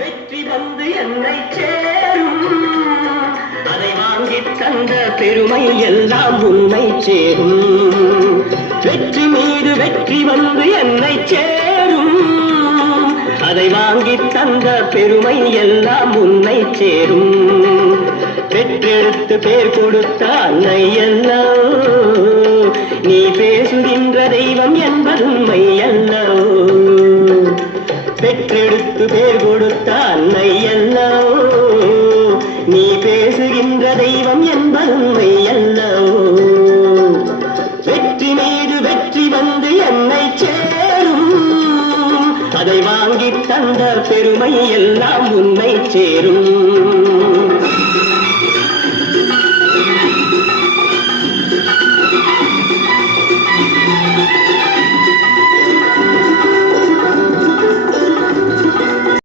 வெற்றி வந்து என்னை சேரும் அதை வாங்கி தந்த பெருமை எல்லாம் உன்னை சேரும் வெற்றி மீது வெற்றி வந்து என்னை சேரும் அதை வாங்கி தந்த பெருமை எல்லாம் உன்னை சேரும் பெற்றெடுத்து பேர் கொடுத்த அன்னை எல்லாம் நீ பேசுகின்ற தெய்வம் என்பது உண்மை அல்லவோ பெற்றெடுத்து பேர் கொடுத்த அன்னை அல்லவோ நீ பேசுகின்ற தெய்வம் என்பது உண்மை அல்லவோ வெற்றி மீது வெற்றி வந்து என்னை சேரும் அதை வாங்கி தந்த பெருமை எல்லாம் உன்னை சேரும்